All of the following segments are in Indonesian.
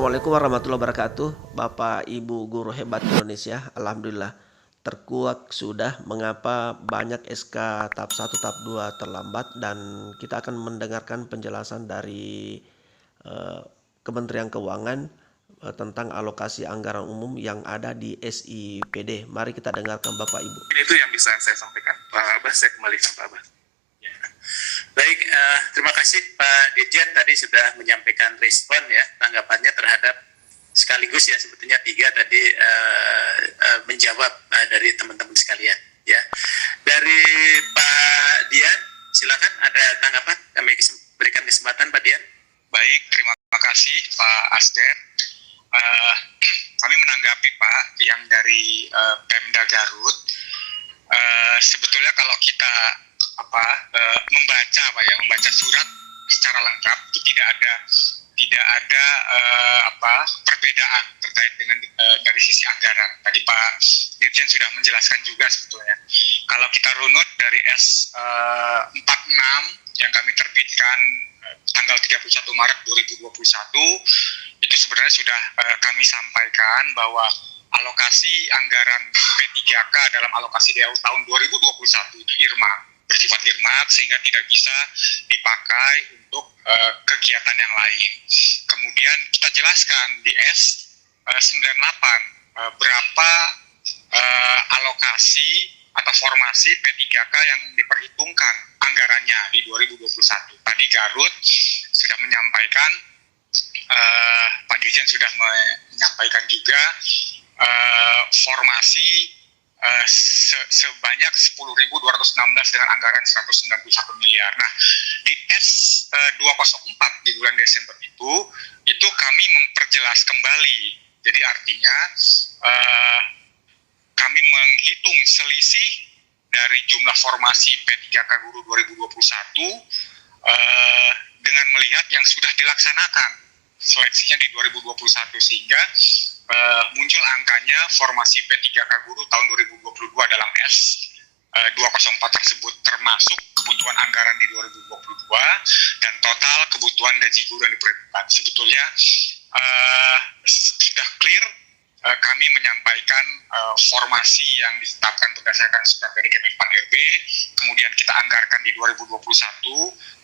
Assalamualaikum warahmatullahi wabarakatuh. Bapak Ibu guru hebat Indonesia, alhamdulillah terkuak sudah mengapa banyak SK tahap 1 tahap 2 terlambat, dan kita akan mendengarkan penjelasan dari eh, Kementerian Keuangan tentang alokasi anggaran umum yang ada di SIPD. Mari kita dengarkan Bapak Ibu. Itu yang bisa saya sampaikan. Pak Abbas, saya kembalikan Pak Abbas. Ya. Baik, terima kasih Pak Dirjen tadi sudah menyampaikan respon ya, tanggapannya terhadap sekaligus ya sebetulnya 3 tadi menjawab dari teman-teman sekalian ya. Dari Pak Dian, silakan ada tanggapan, kami berikan kesempatan Pak Dian. Baik, terima kasih Pak Asder. Kami menanggapi Pak yang dari Pemda Garut. Sebetulnya kalau kita membaca surat secara lengkap itu tidak ada perbedaan terkait dengan dari sisi anggaran. Tadi Pak Dirjen sudah menjelaskan juga sebetulnya. Kalau kita runut dari S46 yang kami terbitkan tanggal 31 Maret 2021 itu sebenarnya sudah kami sampaikan bahwa alokasi anggaran P3K dalam alokasi DAU tahun 2021 itu bersifat irmak sehingga tidak bisa dipakai untuk kegiatan yang lain. Kemudian kita jelaskan di S98 berapa alokasi atau formasi P3K yang diperhitungkan anggarannya di 2021. Tadi Garut sudah menyampaikan, Pak Dirjen sudah menyampaikan juga formasi sebanyak 10.216 dengan anggaran 191 miliar. Nah, di S204 di bulan Desember itu kami memperjelas kembali. Jadi artinya kami menghitung selisih dari jumlah formasi P3K Guru 2021 dengan melihat yang sudah dilaksanakan seleksinya di 2021 sehingga muncul angkanya formasi P3K Guru tahun 2022 dalam S204 tersebut termasuk kebutuhan anggaran di 2022 dan total kebutuhan gaji guru yang diperlukan. Sebetulnya sudah clear, kami menyampaikan formasi yang ditetapkan berdasarkan surat dari Kemenpan RB, kemudian kita anggarkan di 2021,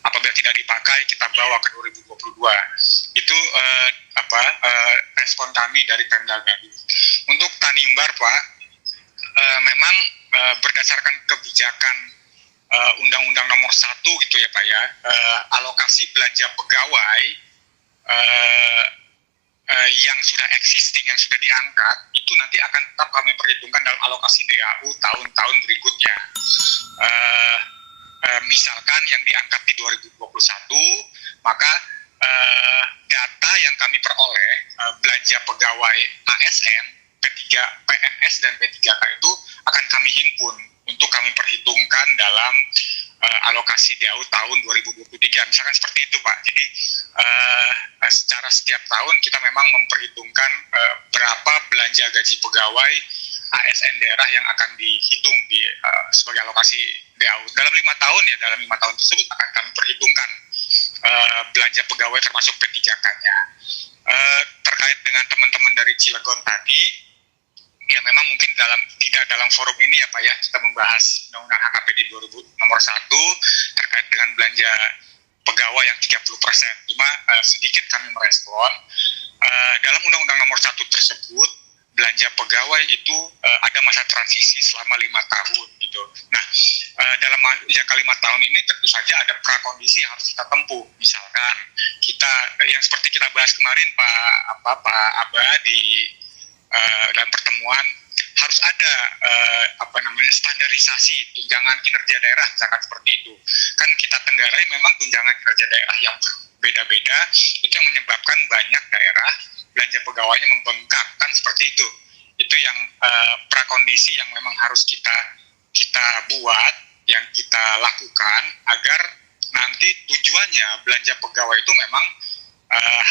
apabila tidak dipakai kita bawa ke 2022. Itu respon kami dari Pemda Garut. Untuk Tanimbar Pak, memang berdasarkan kebijakan Undang-Undang Nomor 1 gitu ya Pak ya, alokasi belanja pegawai yang sudah existing, yang sudah diangkat, itu nanti akan tetap kami perhitungkan dalam alokasi DAU tahun-tahun berikutnya. Misalkan yang diangkat di 2021, maka data yang kami peroleh belanja pegawai ASN, PNS dan P3K itu akan kami himpun untuk kami perhitungkan dalam alokasi DAU tahun 2023. Misalkan seperti itu Pak. Jadi secara setiap tahun kita memang memperhitungkan berapa belanja gaji pegawai ASN daerah yang akan dihitung sebagai alokasi DAU. Dalam 5 tahun ya, dalam 5 tahun tersebut akan kami perhitungkan belanja pegawai termasuk P3K-nya. Terkait dengan teman-teman dari Cilegon tadi, ya memang mungkin tidak dalam forum ini ya Pak ya, kita membahas Undang-Undang HKPD 2000 nomor 1 terkait dengan belanja pegawai yang 30%. Cuma sedikit kami merespon, dalam Undang-Undang nomor 1 tersebut, belanja pegawai itu ada masa transisi selama 5 tahun gitu. Nah, dalam jangka 5 tahun ini tentu saja ada prakondisi yang harus kita tempuh. Misalkan kita yang seperti kita bahas kemarin Pak Abah di dalam pertemuan, harus ada standarisasi tunjangan kinerja daerah, misalkan seperti itu. Kan kita tenggarai memang tunjangan kinerja daerah yang beda-beda, itu yang menyebabkan banyak daerah belanja pegawainya membengkak, kan seperti itu. Itu yang prakondisi yang memang harus kita buat, yang kita lakukan agar nanti tujuannya belanja pegawai itu memang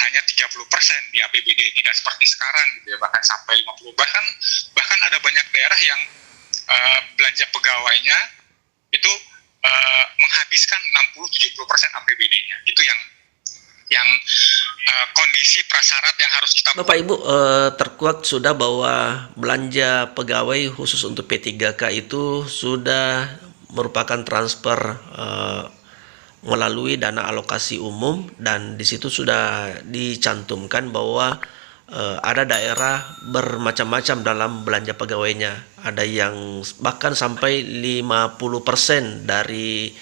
hanya 30% di APBD, tidak seperti sekarang gitu ya, bahkan sampai 50%. Bahkan ada banyak daerah yang belanja pegawainya itu menghabiskan 60-70% APBD-nya. Itu yang yang kondisi prasyarat yang harus kita Bapak Ibu, terkuak sudah bahwa belanja pegawai khusus untuk P3K itu sudah merupakan transfer melalui dana alokasi umum, dan di situ sudah dicantumkan bahwa ada daerah bermacam-macam dalam belanja pegawainya. Ada yang bahkan sampai 50% dari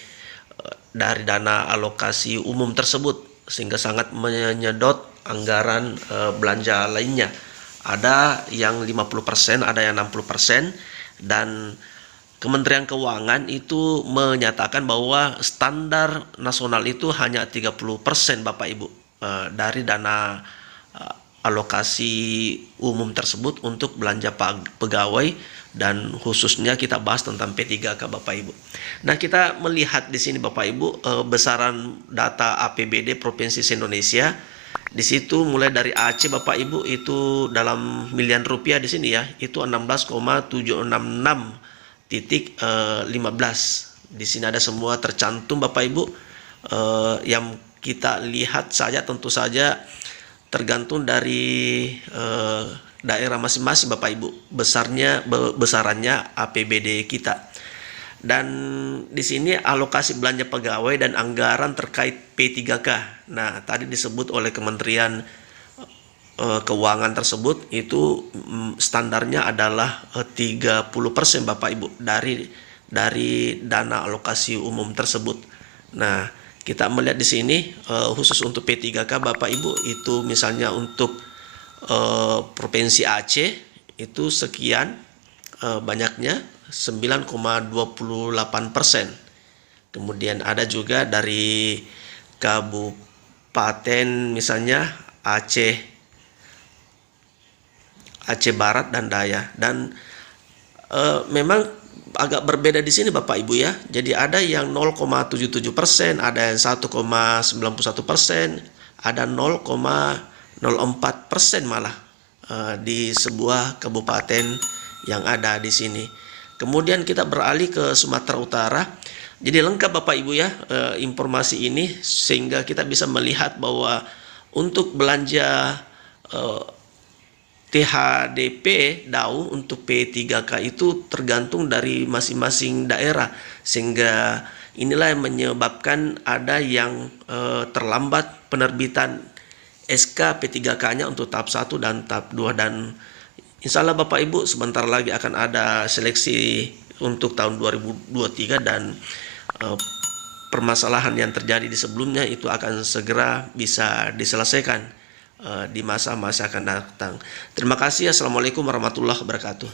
dana alokasi umum tersebut, sehingga sangat menyedot anggaran belanja lainnya. Ada yang 50%, ada yang 60%, dan Kementerian Keuangan itu menyatakan bahwa standar nasional itu hanya 30% Bapak Ibu dari dana alokasi umum tersebut untuk belanja pegawai, dan khususnya kita bahas tentang P3K Bapak Ibu. Nah, kita melihat di sini Bapak Ibu besaran data APBD Provinsi Indonesia. Di situ mulai dari Aceh Bapak Ibu itu dalam miliar rupiah di sini ya, itu 16,766,15. Di sini ada semua tercantum Bapak Ibu. Yang kita lihat saja tentu saja tergantung dari daerah masing-masing Bapak Ibu, besarannya APBD kita. Dan di sini alokasi belanja pegawai dan anggaran terkait P3K. Nah, tadi disebut oleh Kementerian Keuangan tersebut itu standarnya adalah 30% Bapak Ibu dari dana alokasi umum tersebut. Nah, kita melihat di sini khusus untuk P3K Bapak Ibu itu misalnya untuk Provinsi Aceh itu sekian banyaknya 9,28%. Kemudian ada juga dari kabupaten misalnya Aceh Barat dan Daya, dan memang agak berbeda di sini Bapak Ibu ya. Jadi ada yang 0,77%, ada yang 1,91%, ada 0,04% malah di sebuah kabupaten yang ada di sini. Kemudian kita beralih ke Sumatera Utara. Jadi lengkap Bapak Ibu ya informasi ini, sehingga kita bisa melihat bahwa untuk belanja THDP DAU untuk P3K itu tergantung dari masing-masing daerah, sehingga inilah yang menyebabkan ada yang terlambat penerbitan SK P3K-nya untuk tahap 1 dan tahap 2, dan insya Allah Bapak Ibu sebentar lagi akan ada seleksi untuk tahun 2023, dan permasalahan yang terjadi di sebelumnya itu akan segera bisa diselesaikan di masa-masa akan datang. Terima kasih. Assalamualaikum warahmatullahi wabarakatuh.